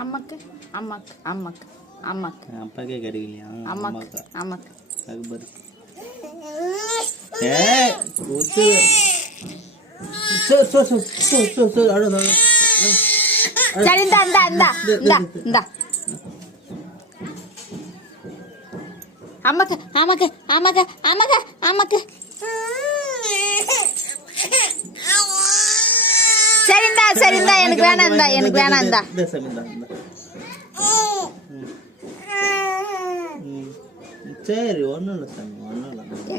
அம்மாக்கு அம்மாக்கு அம்மாக்கு அம்மாக்கு அப்பாக்கே கிடைக்கலையா? அம்மாக்கு அம்மாக்கு அக்பர் சரி இந்தா இந்தா இந்தா இந்தா இந்தா அம்மாக்கு அம்மாக்கு அம்மாக்கு அம்மாக்கு அம்மாக்கு சரிந்தா சரிந்தா எனக்கு வேணாம் இந்தா எனக்கு வேணாம் இந்தா சரி ஒன்றும் இல்லை சாமி ஒன்றும் இல்லை.